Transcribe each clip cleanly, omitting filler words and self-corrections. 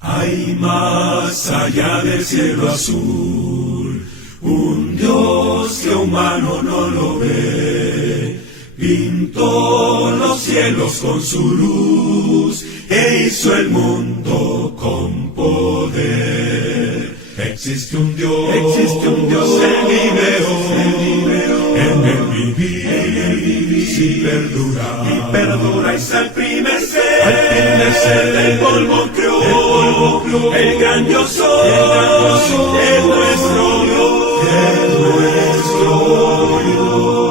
Hay más allá del cielo azul, un Dios que humano no lo ve. Pintó los cielos con su luz e hizo el mundo con poder. Existe un Dios en mi veo, en el vivir, si perdura y se al primer ser del polvo creó, el gran yo soy, es nuestro Dios, es nuestro Dios.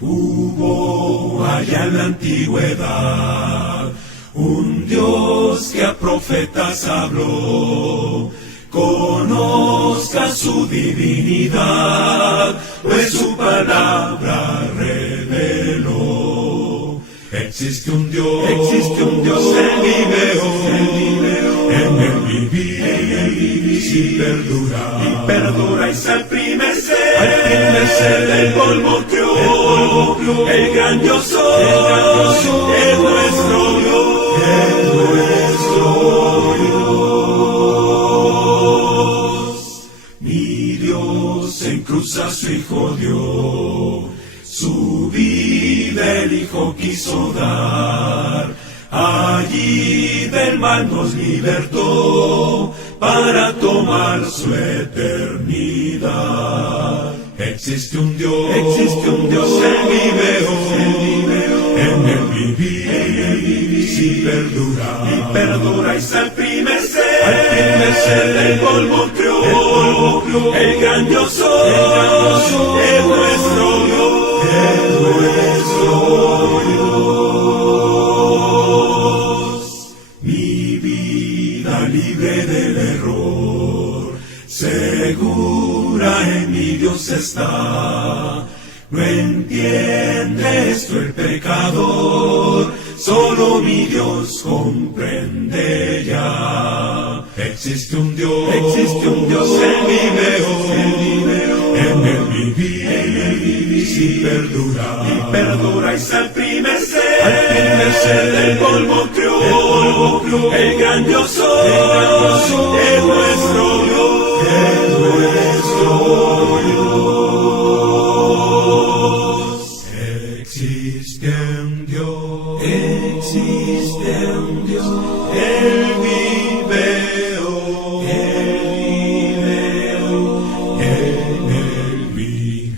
Hubo allá en la antigüedad un Dios que a profetas habló. Conozca su divinidad, pues su palabra reveló. Existe un Dios en mi veo, en el vivir, si perdura y se al primer ser del polvo creó, el gran yo soy, es nuestro Dios, es nuestro Dios. Mi Dios en cruz a su Hijo dio, su vida el Hijo quiso dar, allí del mal nos libertó, para tomar su eternidad. Existe un Dios en mi veo, en el vivir, si perdura y se al primer ser del polvo creó, el gran yo soy, es nuestro Dios, es nuestro Dios. Mi vida libre del error, segura en mi Dios está. No entiende esto el pecador, solo mi Dios comprende ya. Existe un Dios en mi veo, en el vivir, si perdura y se al primer ser del polvo creó, el gran yo soy, es nuestro Dios, es nuestro Dios. Existe un Dios, Él vive, en el vivir,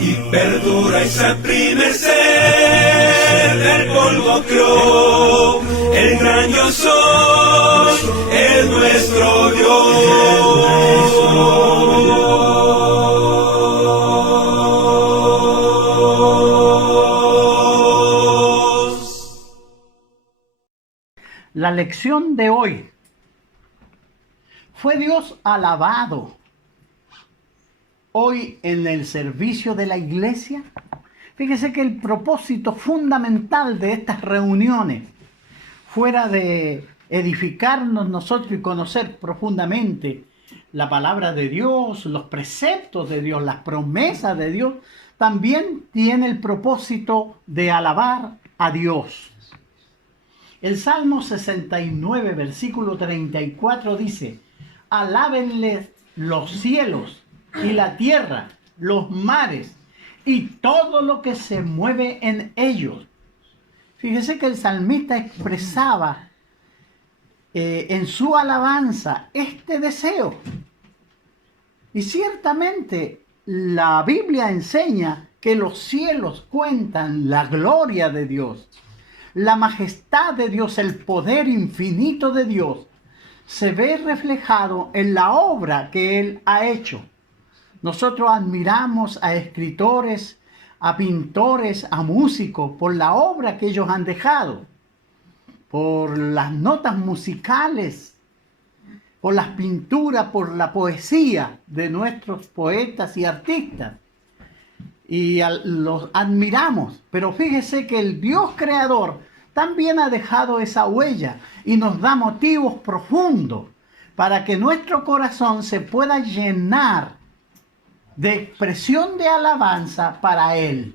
y perdura y se al primer ser del polvo creó, el gran yo soy, es nuestro Dios. La lección de hoy: ¿fue Dios alabado hoy en el servicio de la iglesia? Fíjese que el propósito fundamental de estas reuniones, fuera de edificarnos nosotros y conocer profundamente la palabra de Dios, los preceptos de Dios, las promesas de Dios, también tiene el propósito de alabar a Dios. El Salmo 69, versículo 34 dice: alábenle los cielos y la tierra, los mares y todo lo que se mueve en ellos. Fíjese que el salmista expresaba en su alabanza este deseo. Y ciertamente la Biblia enseña que los cielos cuentan la gloria de Dios, la majestad de Dios, el poder infinito de Dios se ve reflejado en la obra que Él ha hecho. Nosotros admiramos a escritores, a pintores, a músicos por la obra que ellos han dejado, por las notas musicales, por las pinturas, por la poesía de nuestros poetas y artistas. Y los admiramos, pero fíjese que el Dios creador también ha dejado esa huella y nos da motivos profundos para que nuestro corazón se pueda llenar de expresión de alabanza para Él.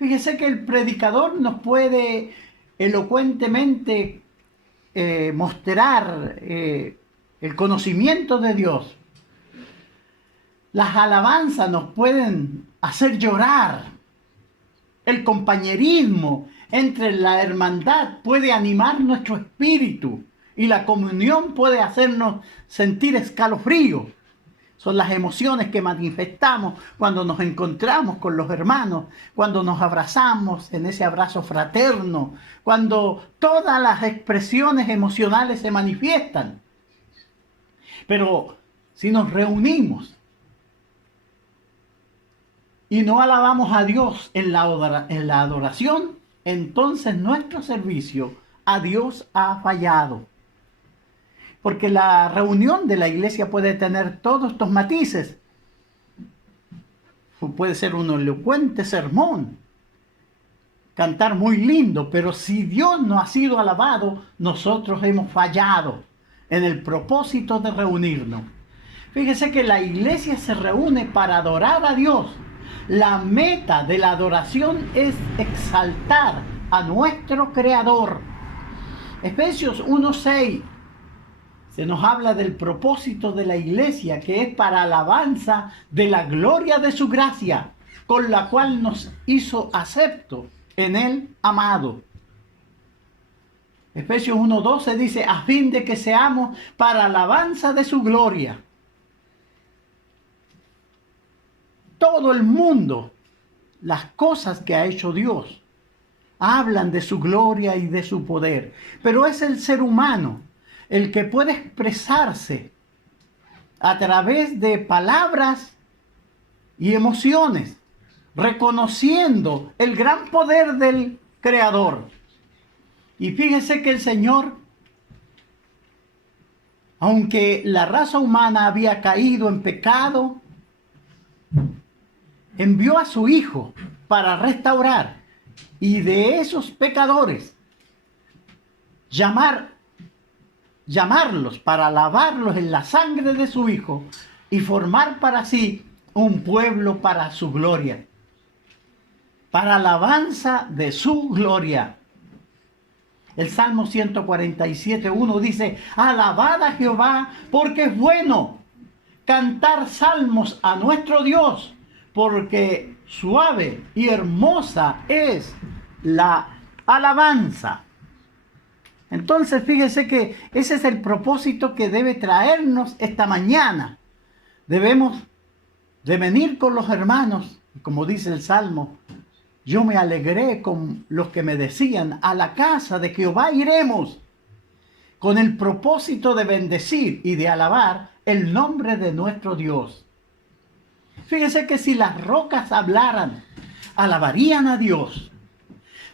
Fíjese que el predicador nos puede elocuentemente mostrar el conocimiento de Dios. Las alabanzas nos pueden hacer llorar. El compañerismo entre la hermandad puede animar nuestro espíritu y la comunión puede hacernos sentir escalofrío. Son las emociones que manifestamos cuando nos encontramos con los hermanos, cuando nos abrazamos en ese abrazo fraterno, cuando todas las expresiones emocionales se manifiestan. Pero si nos reunimos y no alabamos a Dios en la adoración, entonces nuestro servicio a Dios ha fallado. Porque la reunión de la iglesia puede tener todos estos matices. Puede ser un elocuente sermón, cantar muy lindo, pero si Dios no ha sido alabado, nosotros hemos fallado en el propósito de reunirnos. Fíjese que la iglesia se reúne para adorar a Dios. La meta de la adoración es exaltar a nuestro Creador. Efesios 1:6 se nos habla del propósito de la iglesia, que es para alabanza de la gloria de su gracia, con la cual nos hizo acepto en el amado. Efesios 1:12 dice, a fin de que seamos para alabanza de su gloria. Todo el mundo, las cosas que ha hecho Dios, hablan de su gloria y de su poder. Pero es el ser humano el que puede expresarse a través de palabras y emociones, reconociendo el gran poder del Creador. Y fíjese que el Señor, aunque la raza humana había caído en pecado, envió a su Hijo para restaurar y de esos pecadores llamarlos para lavarlos en la sangre de su Hijo y formar para sí un pueblo para su gloria, para alabanza de su gloria. El Salmo 147:1 dice, alabad a Jehová porque es bueno, cantar salmos a nuestro Dios, porque suave y hermosa es la alabanza. Entonces fíjese que ese es el propósito que debe traernos esta mañana. Debemos de venir con los hermanos, como dice el Salmo, yo me alegré con los que me decían, a la casa de Jehová iremos, con el propósito de bendecir y de alabar el nombre de nuestro Dios. Fíjese que si las rocas hablaran, alabarían a Dios.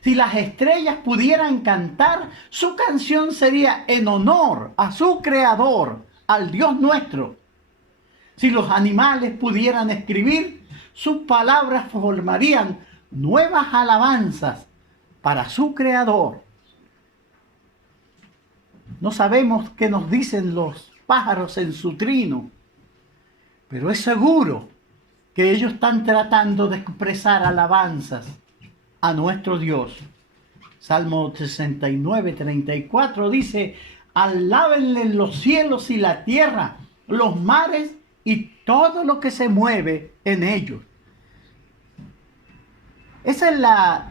Si las estrellas pudieran cantar, su canción sería en honor a su Creador, al Dios nuestro. Si los animales pudieran escribir, sus palabras formarían nuevas alabanzas para su Creador. No sabemos qué nos dicen los pájaros en su trino, pero es seguro que ellos están tratando de expresar alabanzas a nuestro Dios. Salmo 69:34 dice, alábenle los cielos y la tierra, los mares y todo lo que se mueve en ellos. Esa es la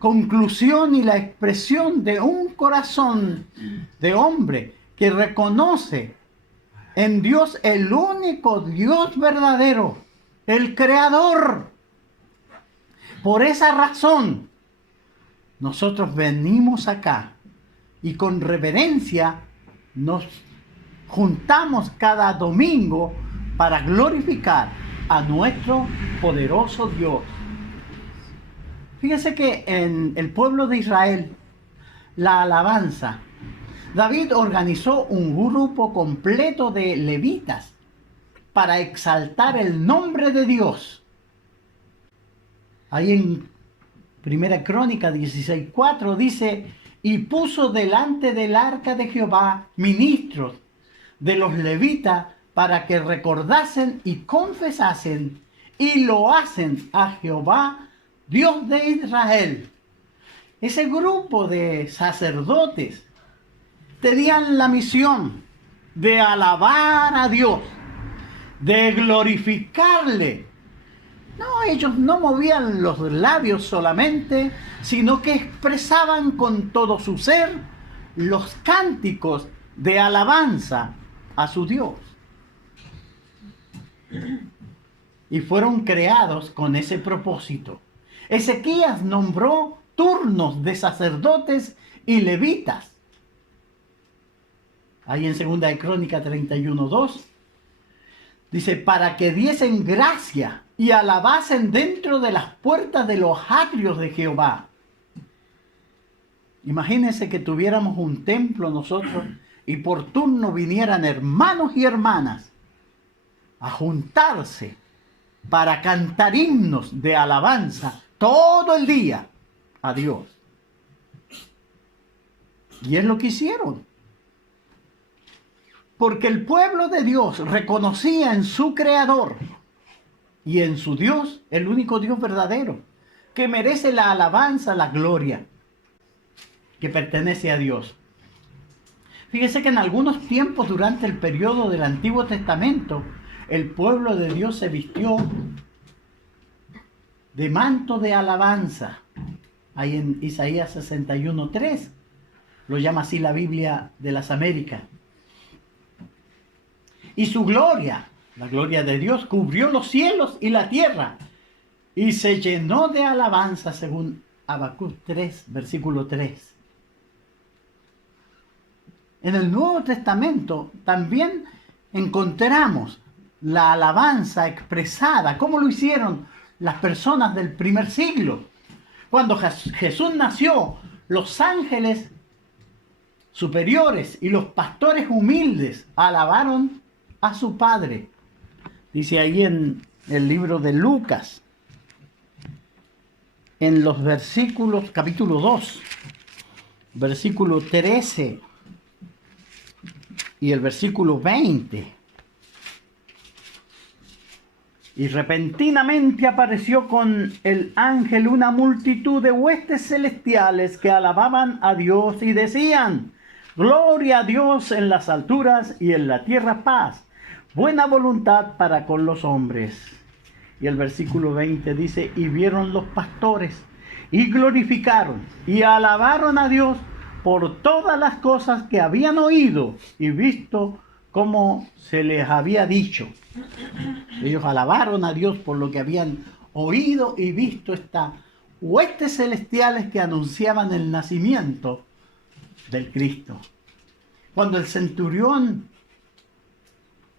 conclusión y la expresión de un corazón de hombre que reconoce en Dios el único Dios verdadero, el Creador. Por esa razón, nosotros venimos acá y con reverencia nos juntamos cada domingo para glorificar a nuestro poderoso Dios. Fíjese que en el pueblo de Israel, la alabanza, David organizó un grupo completo de levitas para exaltar el nombre de Dios. Ahí en Primera Crónica 16:4 dice, y puso delante del arca de Jehová ministros de los levitas para que recordasen y confesasen y lo hacen a Jehová Dios de Israel. Ese grupo de sacerdotes tenían la misión de alabar a Dios, de glorificarle. No, ellos no movían los labios solamente, sino que expresaban con todo su ser los cánticos de alabanza a su Dios. Y fueron creados con ese propósito. Ezequías nombró turnos de sacerdotes y levitas. Ahí en 2 de Crónica 31:2 dice, para que diesen gracia y alabasen dentro de las puertas de los atrios de Jehová. Imagínense que tuviéramos un templo nosotros y por turno vinieran hermanos y hermanas a juntarse para cantar himnos de alabanza todo el día a Dios. Y es lo que hicieron. Porque el pueblo de Dios reconocía en su Creador y en su Dios, el único Dios verdadero, que merece la alabanza, la gloria, que pertenece a Dios. Fíjese que en algunos tiempos durante el periodo del Antiguo Testamento, el pueblo de Dios se vistió de manto de alabanza. Ahí en Isaías 61:3, lo llama así la Biblia de las Américas. Y su gloria, la gloria de Dios, cubrió los cielos y la tierra, y se llenó de alabanza, según Habacuc 3, versículo 3. En el Nuevo Testamento también encontramos la alabanza expresada, como lo hicieron las personas del primer siglo. Cuando Jesús nació, los ángeles superiores y los pastores humildes alabaron a su Padre. Dice ahí en el libro de Lucas, en los versículos, capítulo 2, versículo 13 y el versículo 20. Y repentinamente apareció con el ángel una multitud de huestes celestiales que alababan a Dios y decían: Gloria a Dios en las alturas y en la tierra paz, buena voluntad para con los hombres. Y el versículo 20 dice: y vieron los pastores y glorificaron y alabaron a Dios por todas las cosas que habían oído y visto como se les había dicho. Ellos alabaron a Dios por lo que habían oído y visto, estas huestes celestiales que anunciaban el nacimiento del Cristo. Cuando el centurión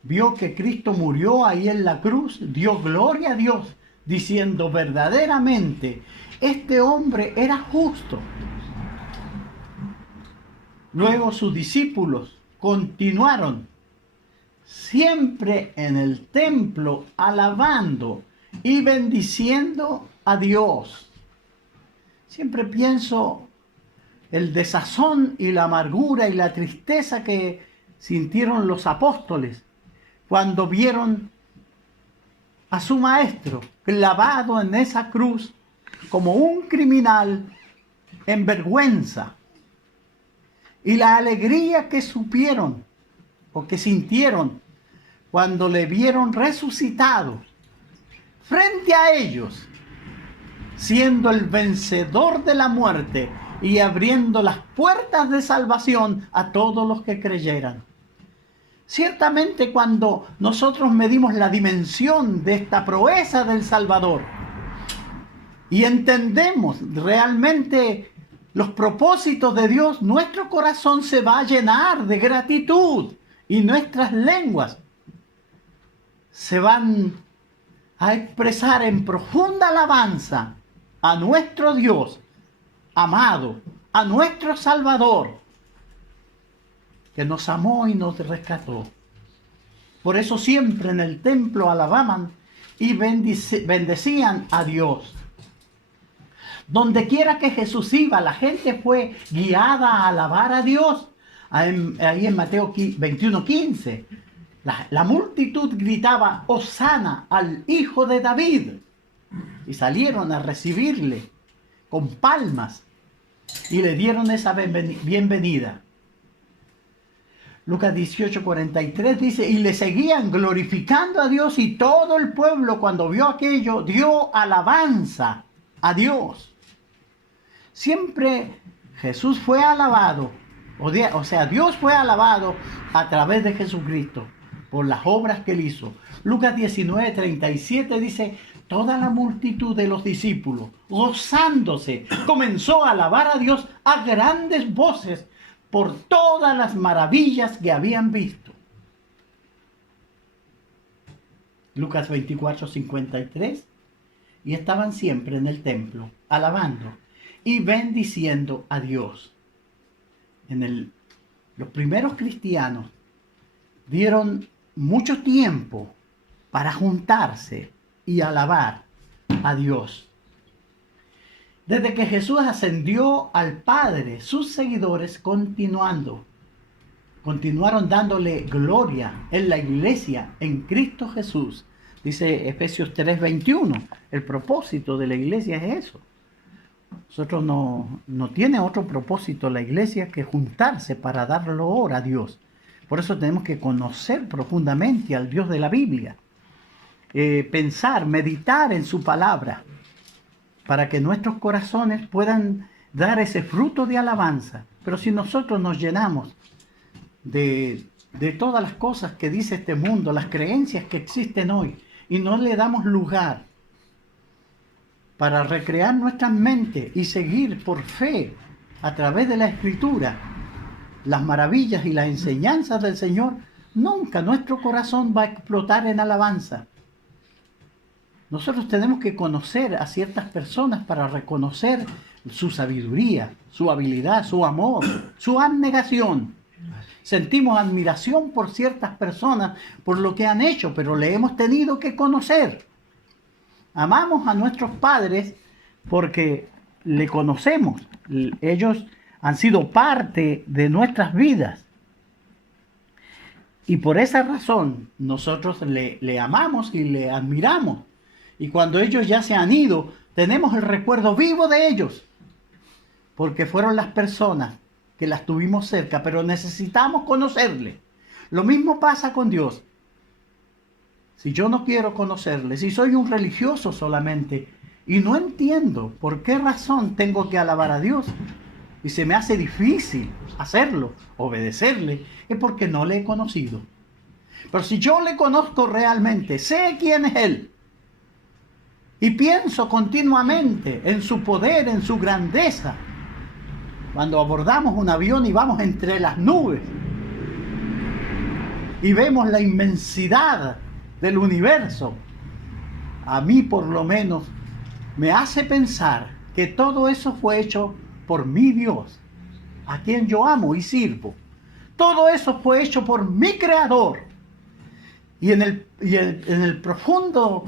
vio que Cristo murió ahí en la cruz, dio gloria a Dios, diciendo: verdaderamente este hombre era justo. Luego sus discípulos continuaron siempre en el templo alabando y bendiciendo a Dios. Siempre pienso el desazón y la amargura y la tristeza que sintieron los apóstoles cuando vieron a su maestro clavado en esa cruz como un criminal en vergüenza, y la alegría que supieron o que sintieron cuando le vieron resucitado frente a ellos, siendo el vencedor de la muerte y abriendo las puertas de salvación a todos los que creyeran. Ciertamente, cuando nosotros medimos la dimensión de esta proeza del Salvador y entendemos realmente los propósitos de Dios, nuestro corazón se va a llenar de gratitud y nuestras lenguas se van a expresar en profunda alabanza a nuestro Dios amado, a nuestro Salvador, que nos amó y nos rescató. Por eso siempre en el templo alababan y bendecían a Dios. Donde quiera que Jesús iba, la gente fue guiada a alabar a Dios. Ahí en Mateo 21:15, la multitud gritaba: Hosana al Hijo de David. y salieron a recibirle con palmas y le dieron esa bienvenida. Lucas 18:43 dice, y le seguían glorificando a Dios, y todo el pueblo cuando vio aquello dio alabanza a Dios. Siempre Jesús fue alabado, o sea, Dios fue alabado a través de Jesucristo por las obras que él hizo. Lucas 19:37 dice, toda la multitud de los discípulos, gozándose, comenzó a alabar a Dios a grandes voces por todas las maravillas que habían visto. Lucas 24:53, y estaban siempre en el templo, alabando y bendiciendo a Dios. Los primeros cristianos dieron mucho tiempo para juntarse y alabar a Dios. Desde que Jesús ascendió al Padre, sus seguidores continuaron dándole gloria en la iglesia, en Cristo Jesús. Dice Efesios 3:21, el propósito de la iglesia es eso. Nosotros no tiene otro propósito la iglesia que juntarse para dar loor a Dios. Por eso tenemos que conocer profundamente al Dios de la Biblia. Pensar, meditar en su palabra, para que nuestros corazones puedan dar ese fruto de alabanza. Pero si nosotros nos llenamos de todas las cosas que dice este mundo, las creencias que existen hoy, y no le damos lugar para recrear nuestras mentes y seguir por fe a través de la Escritura las maravillas y las enseñanzas del Señor, nunca nuestro corazón va a explotar en alabanza. Nosotros tenemos que conocer a ciertas personas para reconocer su sabiduría, su habilidad, su amor, su abnegación. Sentimos admiración por ciertas personas, por lo que han hecho, pero le hemos tenido que conocer. Amamos a nuestros padres porque le conocemos. Ellos han sido parte de nuestras vidas. Y por esa razón nosotros le amamos y le admiramos. Y cuando ellos ya se han ido, tenemos el recuerdo vivo de ellos. Porque fueron las personas que las tuvimos cerca, pero necesitamos conocerle. Lo mismo pasa con Dios. Si yo no quiero conocerle, si soy un religioso solamente y no entiendo por qué razón tengo que alabar a Dios y se me hace difícil hacerlo, obedecerle, es porque no le he conocido. Pero si yo le conozco realmente, sé quién es Él y pienso continuamente en su poder, en su grandeza, cuando abordamos un avión y vamos entre las nubes y vemos la inmensidad del universo, a mí por lo menos me hace pensar que todo eso fue hecho por mi Dios, a quien yo amo y sirvo. Todo eso fue hecho por mi Creador. Y en el profundo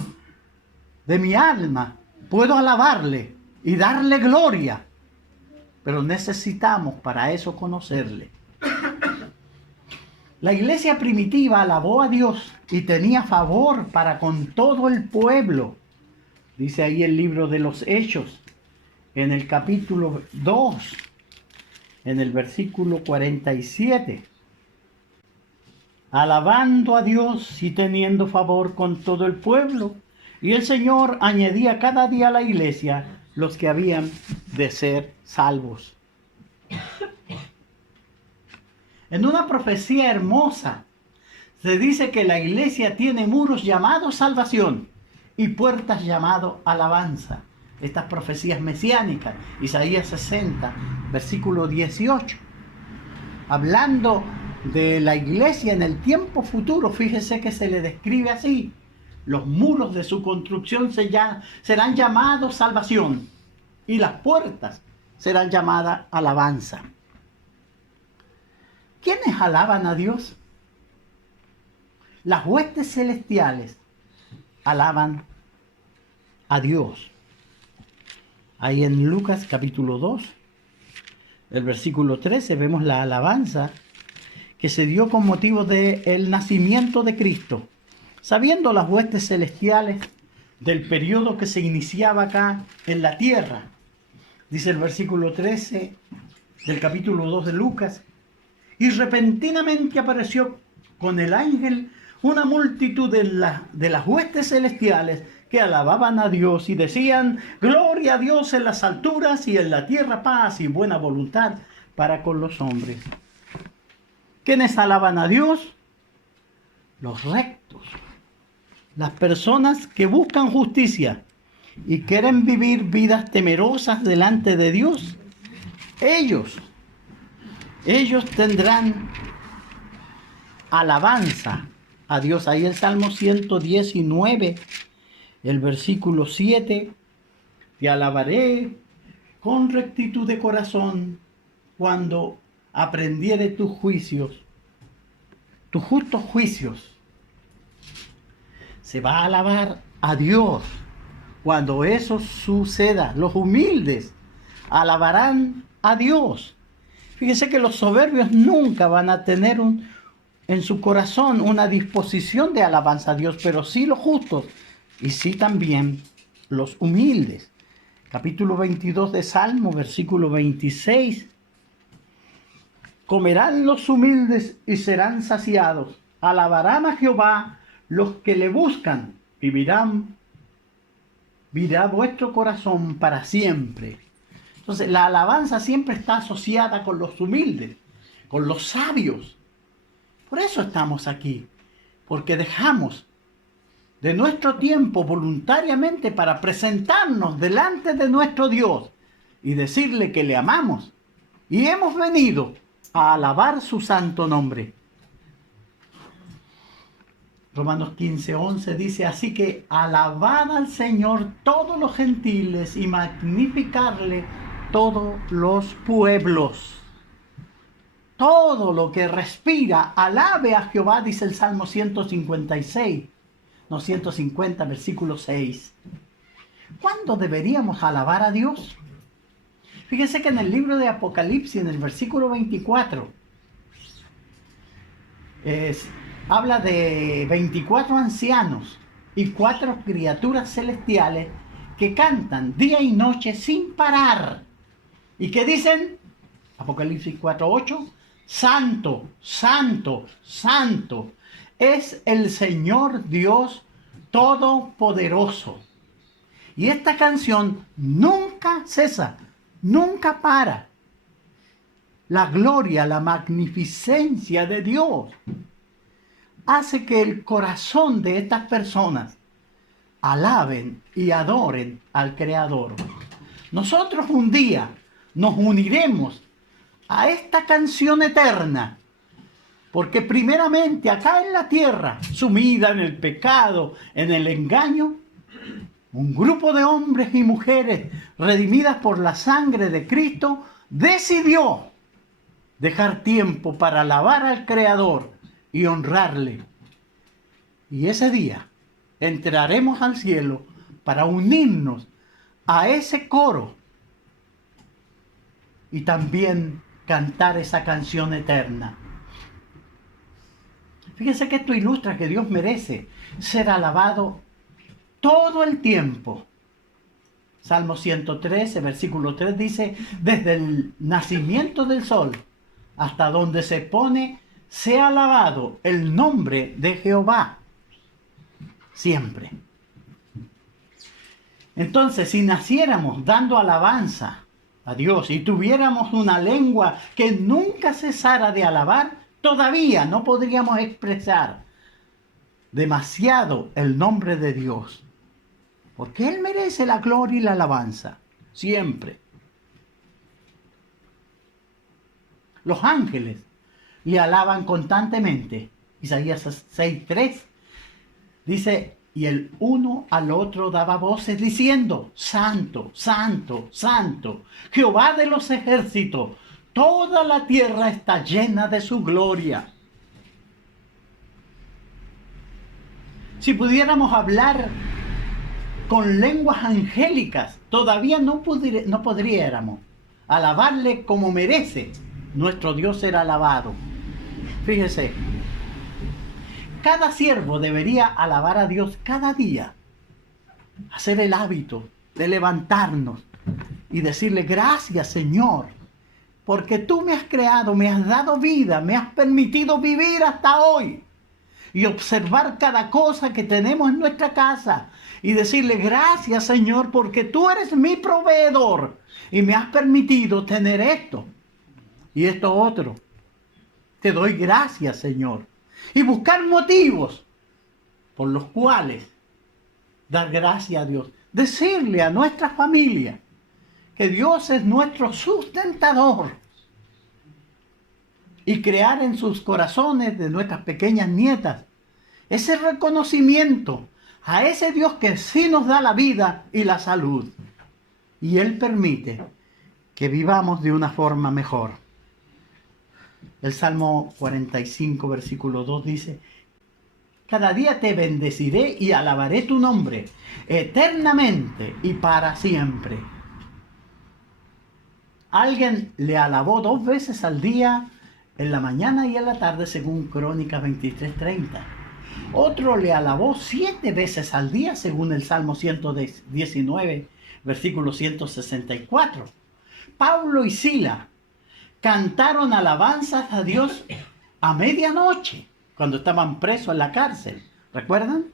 de mi alma puedo alabarle y darle gloria. Pero necesitamos para eso conocerle. La iglesia primitiva alabó a Dios y tenía favor para con todo el pueblo. Dice ahí el libro de los Hechos, en el capítulo 2, en el versículo 47. Alabando a Dios y teniendo favor con todo el pueblo. Y el Señor añadía cada día a la iglesia los que habían de ser salvos. En una profecía hermosa se dice que la iglesia tiene muros llamados salvación y puertas llamados alabanza. Estas profecías mesiánicas, Isaías 60, versículo 18. Hablando de la iglesia en el tiempo futuro, fíjese que se le describe así: los muros de su construcción serán llamados salvación y las puertas serán llamadas alabanza. ¿Quiénes alaban a Dios? Las huestes celestiales alaban a Dios. Ahí en Lucas capítulo 2, el versículo 13, vemos la alabanza que se dio con motivo del nacimiento de Cristo. Sabiendo las huestes celestiales del periodo que se iniciaba acá en la tierra. Dice el versículo 13 del capítulo 2 de Lucas: y repentinamente apareció con el ángel una multitud de las huestes celestiales que alababan a Dios y decían: gloria a Dios en las alturas y en la tierra paz y buena voluntad para con los hombres. ¿Quiénes alaban a Dios? Los rectos, las personas que buscan justicia y quieren vivir vidas temerosas delante de Dios. Ellos tendrán alabanza a Dios. Ahí el Salmo 119, el versículo 7: te alabaré con rectitud de corazón cuando aprendiere tus juicios, tus justos juicios. Se va a alabar a Dios cuando eso suceda. Los humildes alabarán a Dios. Fíjese que los soberbios nunca van a tener en su corazón una disposición de alabanza a Dios, pero sí los justos y sí también los humildes. Capítulo 22 de Salmo, versículo 26. Comerán los humildes y serán saciados. Alabarán a Jehová los que le buscan. Vivirá vuestro corazón para siempre. Entonces, la alabanza siempre está asociada con los humildes, con los sabios. Por eso estamos aquí, porque dejamos de nuestro tiempo voluntariamente para presentarnos delante de nuestro Dios y decirle que le amamos. Y hemos venido a alabar su santo nombre. Romanos 15:11 dice: así que alabad al Señor todos los gentiles y magnificarle todos los pueblos. Todo lo que respira, alabe a Jehová, dice el Salmo 156, no 150, versículo 6. ¿Cuándo deberíamos alabar a Dios? Fíjense que en el libro de Apocalipsis, en el versículo 24, habla de 24 ancianos y 4 criaturas celestiales que cantan día y noche sin parar. ¿Y qué dicen? Apocalipsis 4:8. Santo, santo, santo es el Señor Dios Todopoderoso. Y esta canción nunca cesa, nunca para. La gloria, la magnificencia de Dios hace que el corazón de estas personas alaben y adoren al Creador. Nosotros un día nos uniremos a esta canción eterna, porque primeramente acá en la tierra, sumida en el pecado, en el engaño, un grupo de hombres y mujeres redimidas por la sangre de Cristo decidió dejar tiempo para alabar al Creador y honrarle. Y ese día entraremos al cielo para unirnos a ese coro y también cantar esa canción eterna. Fíjense que esto ilustra que Dios merece ser alabado todo el tiempo. Salmo 113, versículo 3 dice: desde el nacimiento del sol hasta donde se pone, sea alabado el nombre de Jehová siempre. Entonces, si naciéramos dando alabanza a Dios y tuviéramos una lengua que nunca cesara de alabar, todavía no podríamos expresar demasiado el nombre de Dios, porque Él merece la gloria y la alabanza siempre. Los ángeles le alaban constantemente. Isaías 6:3 dice: y el uno al otro daba voces diciendo: Santo, Santo, Santo, Jehová de los ejércitos, toda la tierra está llena de su gloria. Si pudiéramos hablar con lenguas angélicas, todavía no podríamos alabarle como merece nuestro Dios ser alabado. Fíjese, cada siervo debería alabar a Dios cada día. hacer el hábito de levantarnos y decirle gracias, Señor, porque tú me has creado, me has dado vida, me has permitido vivir hasta hoy y observar cada cosa que tenemos en nuestra casa y decirle gracias, Señor, porque tú eres mi proveedor y me has permitido tener esto y esto otro. Te doy gracias, Señor. Y buscar motivos por los cuales dar gracias a Dios. Decirle a nuestra familia que Dios es nuestro sustentador. Y crear en sus corazones de nuestras pequeñas nietas ese reconocimiento a ese Dios que sí nos da la vida y la salud. Y Él permite que vivamos de una forma mejor. El Salmo 45, versículo 2 dice: cada día te bendeciré y alabaré tu nombre, eternamente y para siempre. Alguien le alabó 2 veces al día, en la mañana y en la tarde, según Crónicas 23:30. Otro le alabó 7 veces al día, según el Salmo 119, versículo 164. Pablo y Sila cantaron alabanzas a Dios a medianoche, cuando estaban presos en la cárcel. ¿Recuerdan?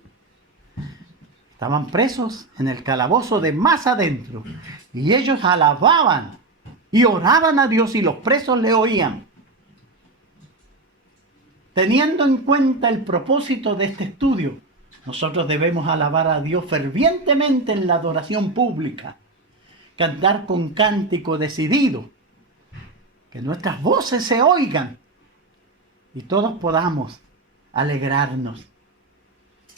Estaban presos en el calabozo de más adentro. Y ellos alababan y oraban a Dios y los presos le oían. Teniendo en cuenta el propósito de este estudio, nosotros debemos alabar a Dios fervientemente en la adoración pública. Cantar con cántico decidido. Que nuestras voces se oigan y todos podamos alegrarnos.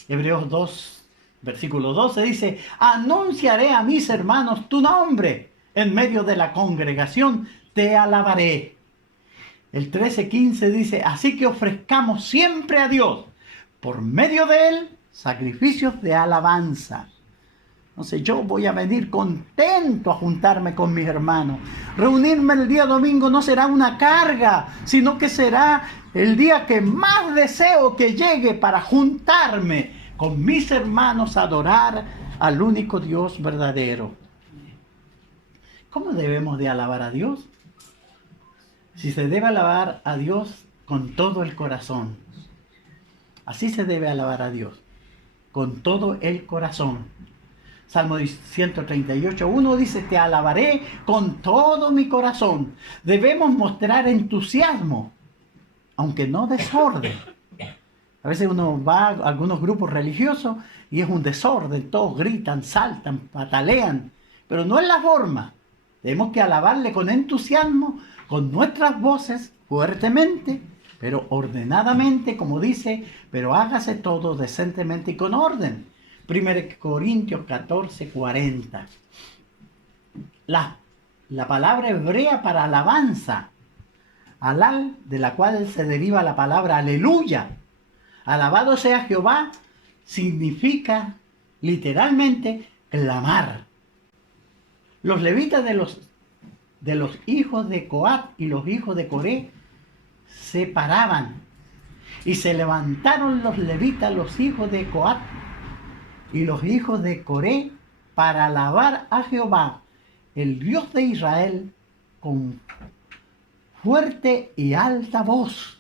Hebreos 2, versículo 12 dice: anunciaré a mis hermanos tu nombre, en medio de la congregación te alabaré. El 13:15 dice: así que ofrezcamos siempre a Dios, por medio de Él, sacrificios de alabanza. Entonces yo voy a venir contento a juntarme con mis hermanos. Reunirme el día domingo no será una carga, sino que será el día que más deseo que llegue para juntarme con mis hermanos a adorar al único Dios verdadero. ¿Cómo debemos de alabar a Dios? Si se debe alabar a Dios con todo el corazón. Así se debe alabar a Dios, con todo el corazón. Salmo 138:1 dice: te alabaré con todo mi corazón. Debemos mostrar entusiasmo, aunque no desorden. A veces uno va a algunos grupos religiosos y es un desorden, todos gritan, saltan, patalean, pero no es la forma. Tenemos que alabarle con entusiasmo, con nuestras voces, fuertemente, pero ordenadamente, como dice, pero hágase todo decentemente y con orden. 1 Corintios 14:40. La palabra hebrea para alabanza, alal, de la cual se deriva la palabra aleluya. Alabado sea Jehová, significa literalmente clamar. Los levitas de los hijos de Coat y los hijos de Coré se paraban y se levantaron los levitas, los hijos de Coat y los hijos de Coré, para alabar a Jehová, el Dios de Israel, con fuerte y alta voz.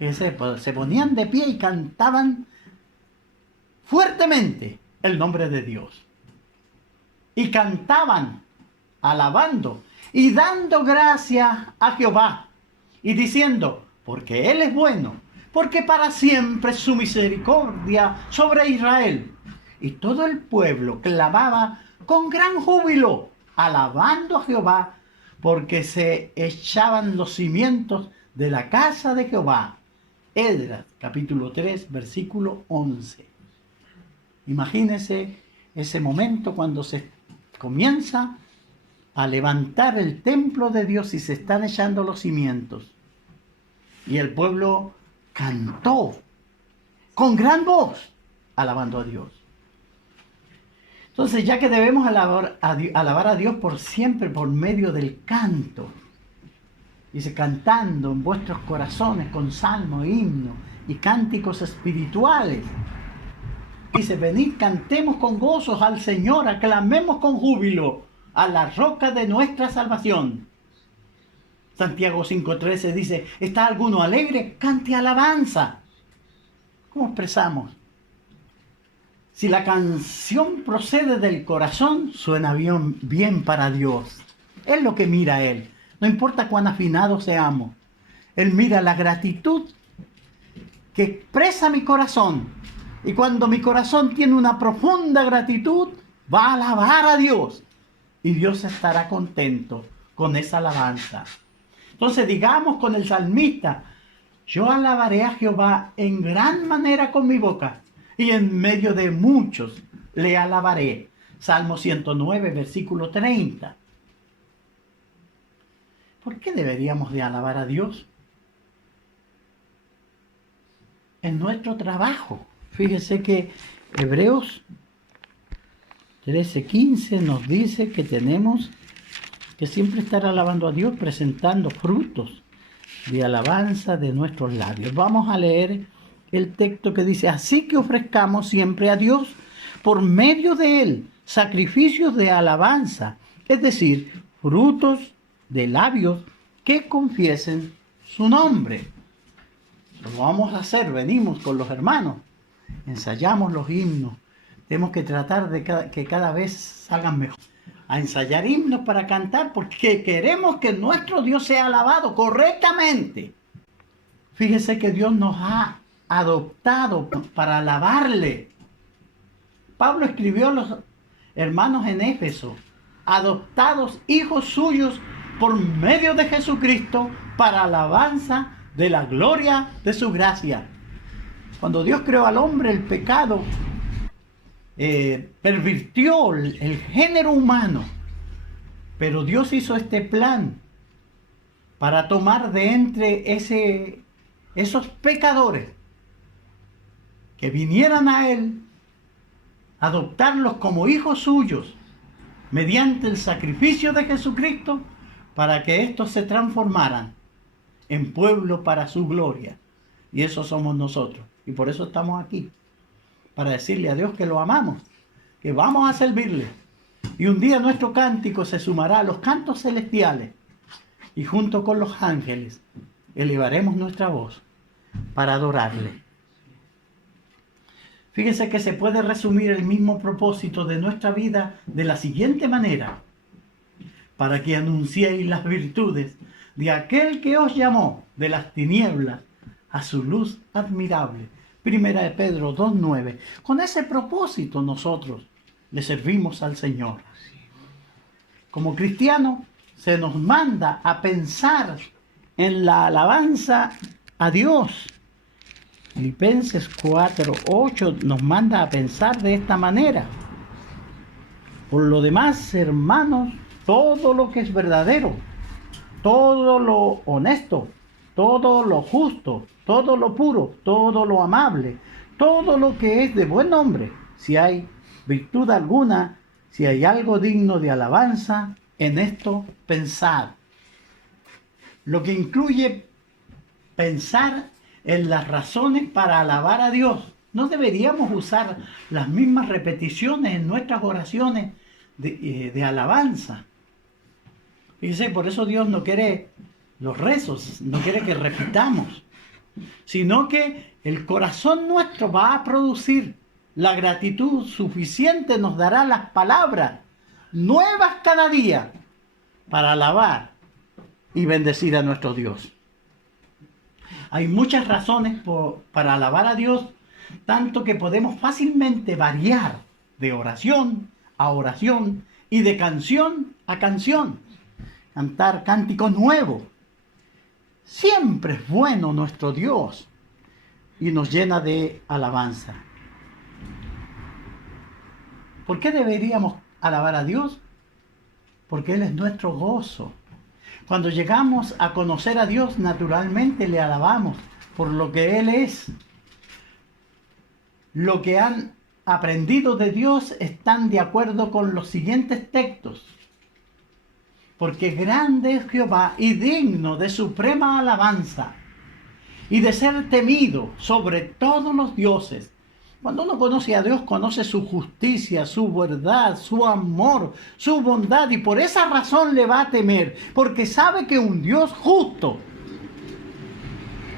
Se ponían de pie y cantaban fuertemente el nombre de Dios. Y cantaban, alabando y dando gracias a Jehová, y diciendo: porque Él es bueno, porque para siempre es su misericordia sobre Israel. Y todo el pueblo clamaba con gran júbilo, alabando a Jehová, porque se echaban los cimientos de la casa de Jehová. Esdras, capítulo 3, versículo 11. Imagínense ese momento cuando se comienza a levantar el templo de Dios y se están echando los cimientos. Y el pueblo cantó con gran voz, alabando a Dios. Entonces, ya que debemos alabar a Dios por siempre por medio del canto, dice: cantando en vuestros corazones con salmos, himnos y cánticos espirituales. Dice, venid, cantemos con gozos al Señor, aclamemos con júbilo a la roca de nuestra salvación. Santiago 5:13 dice, ¿está alguno alegre? Cante alabanza. ¿Cómo expresamos? Si la canción procede del corazón, suena bien para Dios. Es lo que mira Él. No importa cuán afinados seamos. Él mira la gratitud que expresa mi corazón. Y cuando mi corazón tiene una profunda gratitud, va a alabar a Dios. Y Dios estará contento con esa alabanza. Entonces digamos con el salmista, yo alabaré a Jehová en gran manera con mi boca, y en medio de muchos le alabaré. Salmo 109, versículo 30. ¿Por qué deberíamos de alabar a Dios? En nuestro trabajo. Fíjese que Hebreos 13:15 nos dice que tenemos que siempre estar alabando a Dios, presentando frutos de alabanza de nuestros labios. Vamos a leer el texto que dice, así que ofrezcamos siempre a Dios por medio de Él sacrificios de alabanza, es decir, frutos de labios que confiesen su nombre. Lo vamos a hacer, venimos con los hermanos, ensayamos los himnos, tenemos que tratar de que cada vez salgan mejor. A ensayar himnos para cantar porque queremos que nuestro Dios sea alabado correctamente. Fíjese que Dios nos ha adoptado para alabarle. Pablo escribió a los hermanos en Éfeso, adoptados hijos suyos por medio de Jesucristo para alabanza de la gloria de su gracia. Cuando Dios creó al hombre, el pecado pervirtió el género humano, pero Dios hizo este plan para tomar de entre esos pecadores que vinieran a Él, adoptarlos como hijos suyos mediante el sacrificio de Jesucristo, para que estos se transformaran en pueblo para su gloria. Y eso somos nosotros, y por eso estamos aquí, para decirle a Dios que lo amamos, que vamos a servirle. Y un día nuestro cántico se sumará a los cantos celestiales, y junto con los ángeles elevaremos nuestra voz para adorarle. Fíjese que se puede resumir el mismo propósito de nuestra vida de la siguiente manera: para que anunciéis las virtudes de aquel que os llamó de las tinieblas a su luz admirable. Primera de Pedro 2:9. Con ese propósito nosotros le servimos al Señor. Como cristianos se nos manda a pensar en la alabanza a Dios. Filipenses 4:8 nos manda a pensar de esta manera. Por lo demás, hermanos, todo lo que es verdadero, todo lo honesto, todo lo justo, todo lo puro, todo lo amable, todo lo que es de buen nombre, si hay virtud alguna, si hay algo digno de alabanza, en esto pensad. Lo que incluye pensar en las razones para alabar a Dios. No deberíamos usar las mismas repeticiones en nuestras oraciones de alabanza. Fíjense, por eso Dios no quiere los rezos, no quiere que repitamos, sino que el corazón nuestro va a producir la gratitud suficiente, nos dará las palabras nuevas cada día para alabar y bendecir a nuestro Dios. Hay muchas razones para alabar a Dios, tanto que podemos fácilmente variar de oración a oración y de canción a canción. Cantar cánticos nuevos. Siempre es bueno nuestro Dios y nos llena de alabanza. ¿Por qué deberíamos alabar a Dios? Porque Él es nuestro gozo. Cuando llegamos a conocer a Dios, naturalmente le alabamos por lo que Él es. Lo que han aprendido de Dios están de acuerdo con los siguientes textos. Porque grande es Jehová y digno de suprema alabanza y de ser temido sobre todos los dioses, Cuando uno conoce a Dios, conoce su justicia, su verdad, su amor, su bondad, y por esa razón le va a temer, porque sabe que es un Dios justo.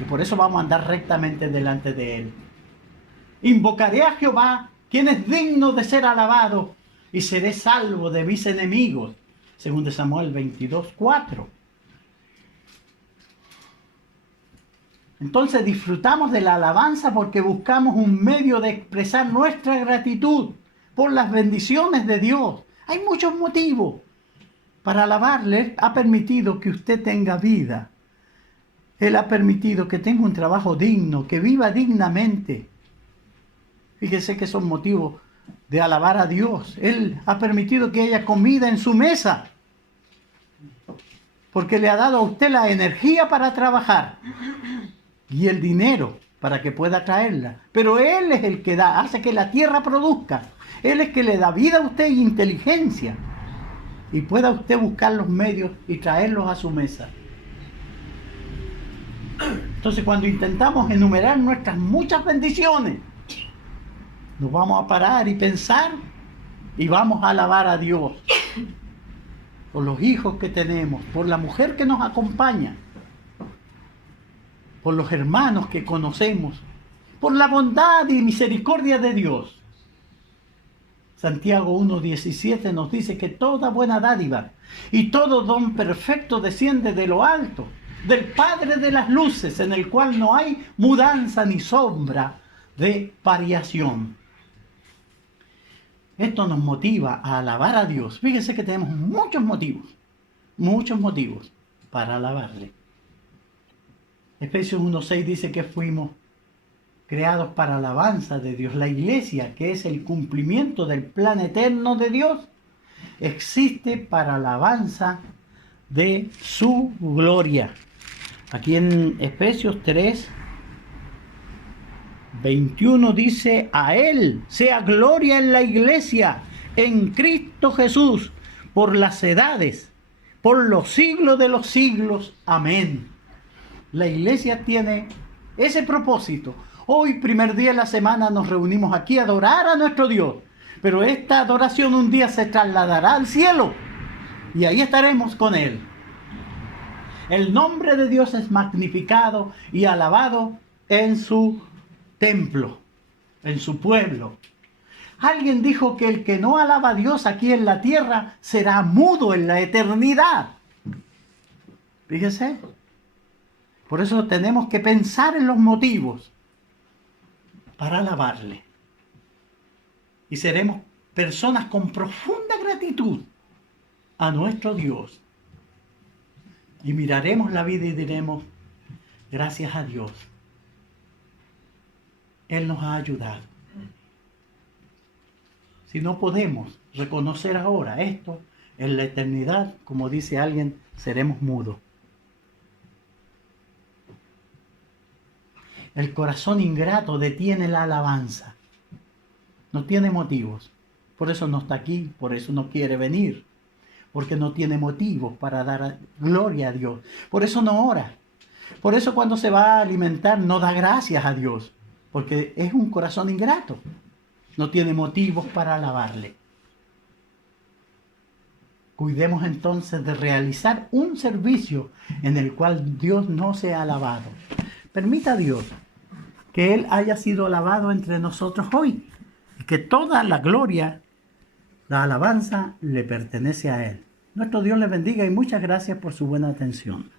Y por eso vamos a andar rectamente delante de Él. Invocaré a Jehová, quien es digno de ser alabado, y seré salvo de mis enemigos. Según de Samuel 22:4. Entonces disfrutamos de la alabanza porque buscamos un medio de expresar nuestra gratitud por las bendiciones de Dios. Hay muchos motivos para alabarle. Ha permitido que usted tenga vida. Él ha permitido que tenga un trabajo digno, que viva dignamente. Fíjese que son motivos de alabar a Dios. Él ha permitido que haya comida en su mesa, porque le ha dado a usted la energía para trabajar y el dinero para que pueda traerla. Pero Él es el que da, hace que la tierra produzca. Él es que le da vida a usted e inteligencia, y pueda usted buscar los medios y traerlos a su mesa. Entonces, cuando intentamos enumerar nuestras muchas bendiciones, nos vamos a parar y pensar y vamos a alabar a Dios por los hijos que tenemos, por la mujer que nos acompaña, por los hermanos que conocemos, por la bondad y misericordia de Dios. Santiago 1:17 nos dice que toda buena dádiva y todo don perfecto desciende de lo alto, del Padre de las luces, en el cual no hay mudanza ni sombra de variación. Esto nos motiva a alabar a Dios. Fíjese que tenemos muchos motivos para alabarle. Efesios 1:6 dice que fuimos creados para alabanza de Dios. La iglesia, que es el cumplimiento del plan eterno de Dios, existe para alabanza de su gloria. Aquí en Efesios 3:21 dice: a Él sea gloria en la iglesia, en Cristo Jesús, por las edades, por los siglos de los siglos. Amén. La iglesia tiene ese propósito. Hoy, primer día de la semana, nos reunimos aquí a adorar a nuestro Dios. Pero esta adoración un día se trasladará al cielo y ahí estaremos con Él. El nombre de Dios es magnificado y alabado en su templo, en su pueblo. Alguien dijo que el que no alaba a Dios aquí en la tierra será mudo en la eternidad. Fíjese. Por eso tenemos que pensar en los motivos para alabarle. Y seremos personas con profunda gratitud a nuestro Dios. Y miraremos la vida y diremos: gracias a Dios, Él nos ha ayudado. Si no podemos reconocer ahora esto, en la eternidad, como dice alguien, seremos mudos. El corazón ingrato detiene la alabanza. No tiene motivos. Por eso no está aquí, por eso no quiere venir. Porque no tiene motivos para dar gloria a Dios. Por eso no ora. Por eso cuando se va a alimentar no da gracias a Dios. Porque es un corazón ingrato. No tiene motivos para alabarle. Cuidemos entonces de realizar un servicio en el cual Dios no sea alabado. Permita a Dios que Él haya sido alabado entre nosotros hoy. Y que toda la gloria, la alabanza, le pertenece a Él. Nuestro Dios le bendiga y muchas gracias por su buena atención.